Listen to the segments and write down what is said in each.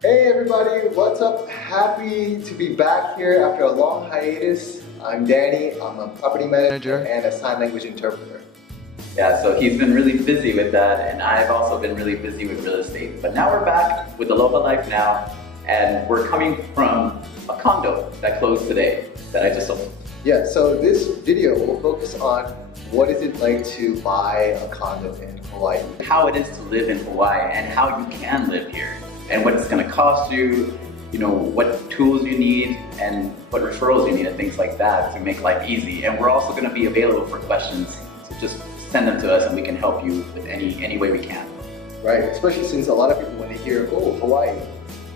Hey everybody, what's up? Happy to be back here after a long hiatus. I'm Danny, I'm a property manager and a sign language interpreter. Yeah, so he's been really busy with that, and I've also been really busy with real estate. But now we're back with Aloha Life Now, and we're coming from a condo that closed today that I just sold. Yeah, so this video will focus on what is it like to buy a condo in Hawaii. How it is to live in Hawaii and how you can live here, and what it's going to cost you, you know, what tools you need and what referrals you need and things like that to make life easy. And we're also going to be available for questions, so just send them to us and we can help you with any way we can. Right, especially since a lot of people when they hear, oh, Hawaii,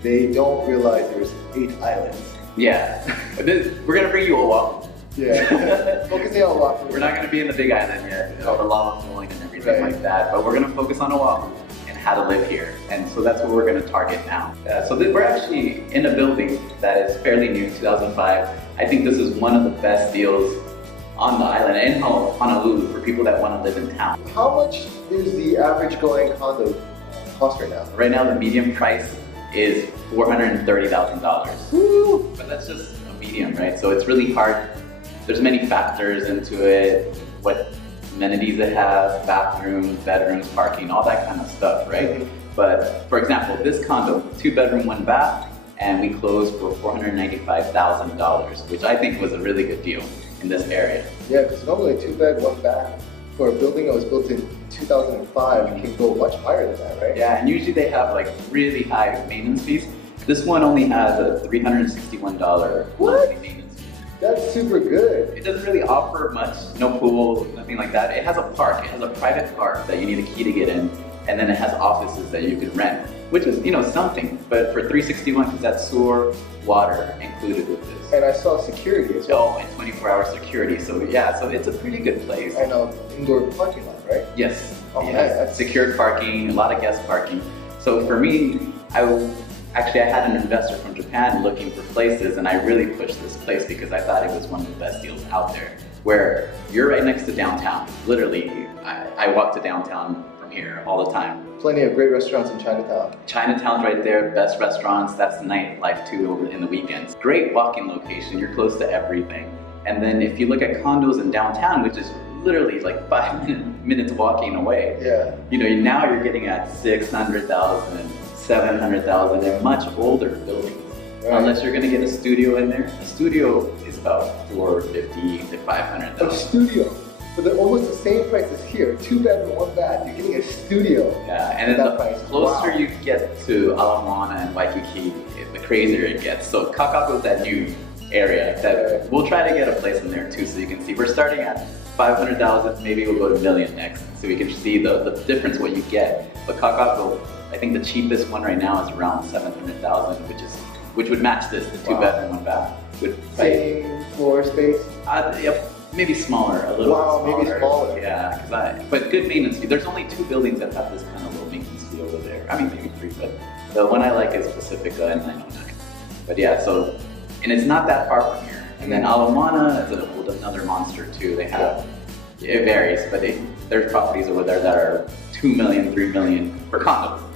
they don't realize there's 8 islands. Yeah, we're going to bring you Oahu. Yeah, focusing on Oahu. We're not going to be in the big island yet, all the lava flowing and everything like that, but we're going to focus on Oahu and how to live here. And so that's what we're going to target now. So we're actually in a building that is fairly new, 2005. I think this is one of the best deals on the island in Honolulu for people that want to live in town. How much is the average going condo cost right now? Right now the median price is $430,000. Woo! But that's just a medium, right? So it's really hard. There's many factors into it, what amenities it has, bathrooms, bedrooms, parking, all that kind of stuff, right? But for example, this condo, 2-bedroom, 1 bath, and we closed for $495,000, which I think was a really good deal in this area. Yeah, because normally 2-bed, 1 bath for a building that was built in 2005, you can go much higher than that, right? Yeah, and usually they have like really high maintenance fees. This one only has a $361 monthly maintenance fee. That's super good. It doesn't really offer much, no pool, nothing like that. It has a park, it has a private park that you need a key to get in, and then it has offices that you can rent, which is, you know, something. But for $361, because that's sewer, water included with this. And I saw security as well. Oh, and 24-hour security. So yeah, so it's a pretty good place. And an indoor parking lot, right? Yes. Oh, yes. That's secured parking, a lot of guest parking. So for me, I had an investor from Japan looking for places, and I really pushed this place because I thought it was one of the best deals out there. Where you're right next to downtown. Literally, I walk to downtown from here all the time. Plenty of great restaurants in Chinatown. Chinatown's right there, best restaurants. That's the nightlife too in the weekends. Great walking location. You're close to everything. And then if you look at condos in downtown, which is literally like 5 minutes walking away. Yeah. You know, now you're getting at 600,000. 700,000 and much older buildings. Right. Unless you're gonna get a studio in there. A studio is about $450,000 to $500,000. A studio? But they're almost the same price as here. 2-bedroom, 1 bath. You're getting a studio. Yeah, and then the closer you get to Aloha and Waikiki, the crazier it gets. So Kakaako is that new area that we'll try to get a place in there too, so you can see. We're starting at 500,000, maybe we'll go to $1 million next, so we can see the difference what you get. But Kakaako, I think the cheapest one right now is around 700,000, which would match this, the 2-bedroom, 1 bath. Same floor space? Yep, maybe smaller, a little bit smaller. Maybe smaller. Yeah, but good maintenance fee. There's only 2 buildings that have this kind of low maintenance fee over there. I mean, maybe 3, but the one I like is Pacifica and 909. But yeah, so, and it's not that far from here. And then Alamana is another monster too. They have, it varies, but there's properties over there that are 2 million, 3 million per condo.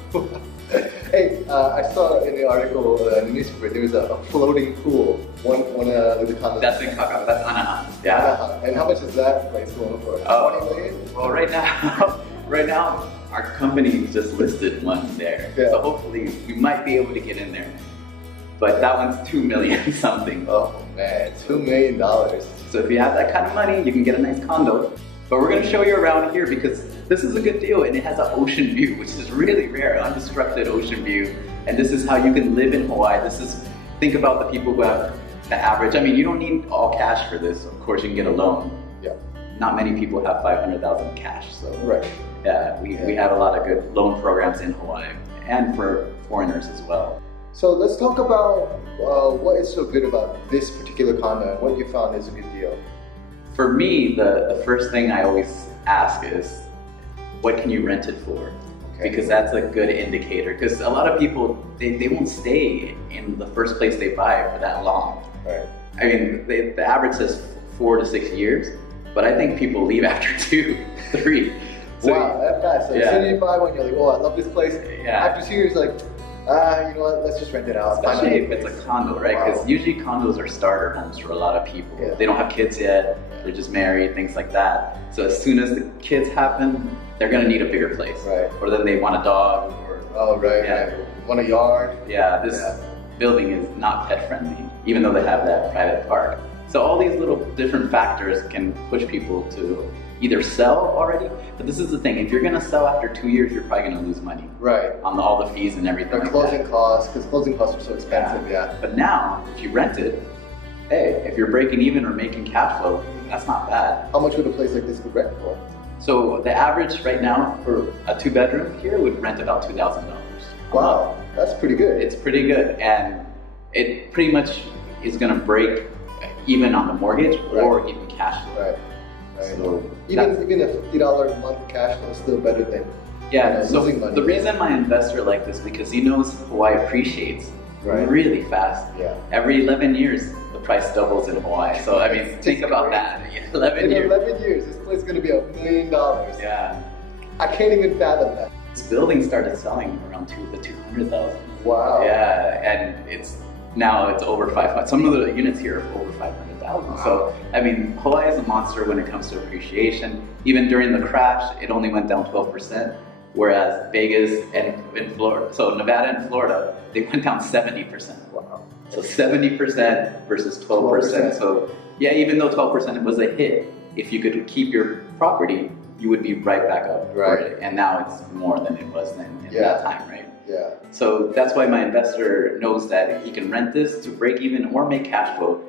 Hey, I saw in the article in the newspaper there's a floating pool. One of the condos. That's in Kakaako. That's Anaha. Yeah. Anaha. And how much is that place going for? 20 million? Well, right now, our company just listed one there. Yeah. So hopefully we might be able to get in there. But that one's 2 million something. Oh man, $2 million. So if you have that kind of money, you can get a nice condo. But we're going to show you around here because this is a good deal, and it has an ocean view, which is really rare, unobstructed ocean view. And this is how you can live in Hawaii. Think about the people who have the average. I mean, you don't need all cash for this. Of course, you can get a loan. Yeah. Not many people have 500,000 cash, so. Right. Yeah, we have a lot of good loan programs in Hawaii, and for foreigners as well. So let's talk about what is so good about this particular condo and what you found is a good deal. For me, the first thing I always ask is, what can you rent it for? Okay. Because that's a good indicator. Because a lot of people, they won't stay in the first place they buy for that long. Right. I mean, the average says 4 to 6 years, but I think people leave after 2, 3. So, wow, that fast. So as soon as you buy one, you're like, oh, I love this place. Yeah. After 2 years, like, You know what, let's just rent it out. Especially if it's a condo, right? Because usually condos are starter homes for a lot of people. Yeah. They don't have kids yet, they're just married, things like that. So as soon as the kids happen, they're gonna need a bigger place. Right. Or then they want a dog, or right. Want a yard. Yeah, this building is not pet friendly, even though they have that private park. So all these little different factors can push people to either sell already, but this is the thing, if you're gonna sell after 2 years, you're probably gonna lose money. Right. On all the fees and everything. Or closing costs, because closing costs are so expensive, But now, if you rent it, hey, if you're breaking even or making cash flow, that's not bad. How much would a place like this would rent for? So the average right now for a 2-bedroom here would rent about $2,000. Wow, that's pretty good. It's pretty good, and it pretty much is gonna break even on the mortgage or even cash flow. Right. So even a $50 a month cash flow is still better than so losing money. The reason my investor liked this because he knows Hawaii appreciates really fast. Yeah. Every 11 years the price doubles in Hawaii. So I mean, think about that. 11 years. 11 years, this place is going to be $1 million. Yeah. I can't even fathom that. This building started selling around the 200,000. Wow. Yeah, and it's over 500. Some of the units here are over 500,000. Wow. So I mean, Hawaii is a monster when it comes to appreciation. Even during the crash, it only went down 12%, whereas Vegas and in Florida, so Nevada and Florida, they went down 70%. Wow. So 70% versus 12%. So yeah, even though 12% was a hit, if you could keep your property, you would be right back up. Right. And now it's more than it was then in that time, right? Yeah. So that's why my investor knows that he can rent this to break even or make cash flow,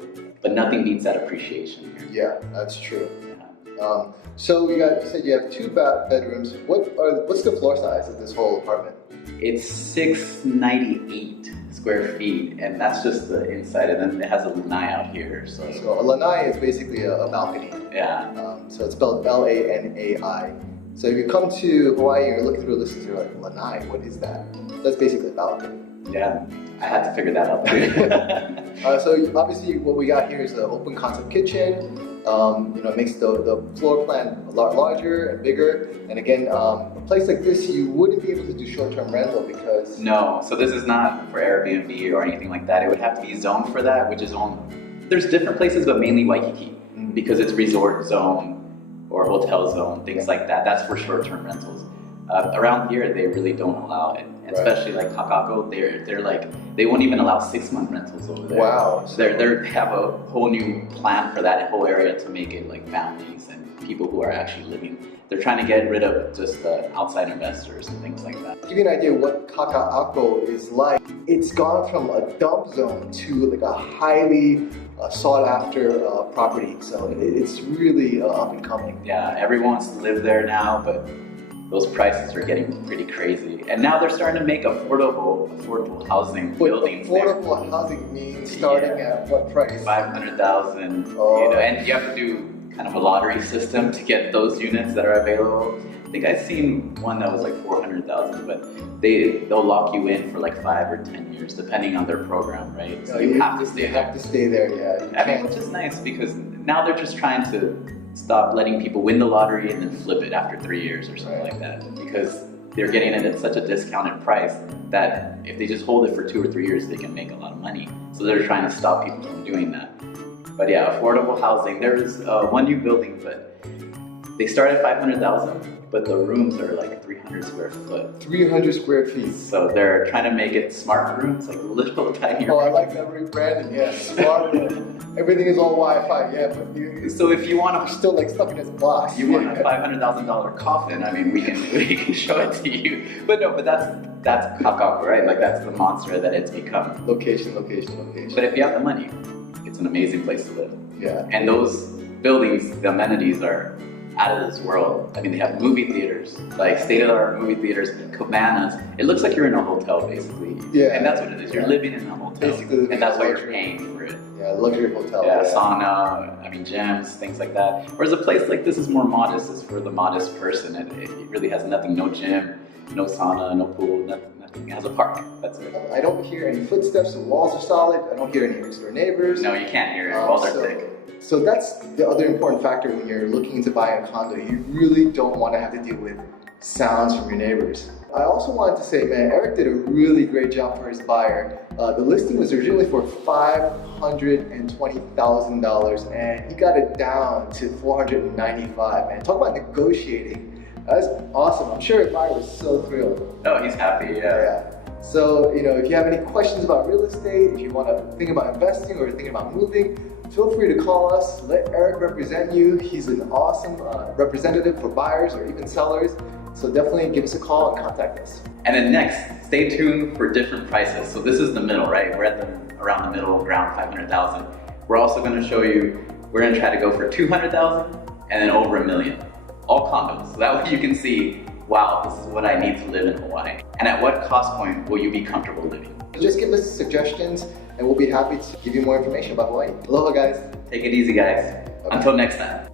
but nothing beats that appreciation here. Yeah, that's true. Yeah. So you said you have 2 bedrooms. What's the floor size of this whole apartment? It's 698 square feet, and that's just the inside, and then it has a lanai out here. So a lanai is basically a balcony. Yeah. So it's spelled L-A-N-A-I. So if you come to Hawaii and you're looking through a list, you're like, lanai, what is that? That's basically a balcony. Yeah, I had to figure that out too. So obviously what we got here is an open concept kitchen. It makes the floor plan a lot larger and bigger. And again, a place like this, you wouldn't be able to do short-term rental because... No, so this is not for Airbnb or anything like that. It would have to be zoned for that, which is there's different places, but mainly Waikiki, because it's resort zone or hotel zone, things like that. That's for short-term rentals. Around here, they really don't allow it. And especially like Kakaako, they're like, they won't even allow 6-month rentals over there. Wow. So they have a whole new plan for that whole area to make it like families and people who are actually living. They're trying to get rid of just the outside investors and things like that. To give you an idea of what Kakaako is like, it's gone from a dump zone to like a highly sought after property. So it's really up and coming. Yeah, everyone wants to live there now, but those prices are getting pretty crazy. And now they're starting to make affordable housing buildings. Affordable housing means starting at what price? 500,000. And you have to do kind of a lottery system to get those units that are available. I think I've seen one that was like 400,000, but they'll lock you in for like 5 or 10 years, depending on their program, right? So you have to stay there. You have to stay there, yeah. I mean, which is nice because now they're just trying to stop letting people win the lottery and then flip it after 3 years or something like that, because they're getting it at such a discounted price that if they just hold it for 2 or 3 years, they can make a lot of money. So they're trying to stop people from doing that. But yeah, affordable housing. There is one new building, but they start at 500,000, but the rooms are like 300 square foot. 300 square feet. So they're trying to make it smart rooms, like little tiny rooms. Oh, I like that rebranding, yeah. Smart room. Everything is all Wi-Fi, yeah, but so if you want to... You're still like stuck in this box. You want a $500,000 coffin, I mean, we can show it to you. But no, but that's Kakaako, right? Like that's the monster that it's become. Location. But if you have the money, it's an amazing place to live. Yeah. And those buildings, the amenities are out of this world. I mean, they have movie theaters, like state-of-the-art movie theaters, cabanas. It looks like you're in a hotel, basically. Yeah. And that's what it is. You're living in a hotel. Basically, and that's why you're paying for it. Yeah, luxury hotel. Yeah, sauna, I mean, gyms, things like that. Whereas a place like this is more modest. It's for the modest person. It really has nothing, no gym, no sauna, no pool, nothing. It has a park, that's it. I don't hear any footsteps, the walls are solid. I don't hear any next door neighbors. No, you can't hear it, walls are thick. So that's the other important factor when you're looking to buy a condo. You really don't want to have to deal with sounds from your neighbors. I also wanted to say, man, Eric did a really great job for his buyer. The listing was originally for $520,000 and he got it down to $495,000. Man, talk about negotiating. That's awesome. I'm sure his buyer was so thrilled. Oh, he's happy, yeah. So, you know, if you have any questions about real estate, if you want to think about investing or thinking about moving, feel free to call us. Let Eric represent you. He's an awesome representative for buyers or even sellers. So definitely give us a call and contact us. And then next, stay tuned for different prices. So this is the middle, right? We're at around the middle ground, 500,000. We're also going to show you, we're going to try to go for 200,000 and then over $1 million. All condos. So that way you can see, wow, this is what I need to live in Hawaii. And at what cost point will you be comfortable living? Just give us suggestions and we'll be happy to give you more information about Hawaii. Aloha, guys. Take it easy, guys. Okay. Until next time.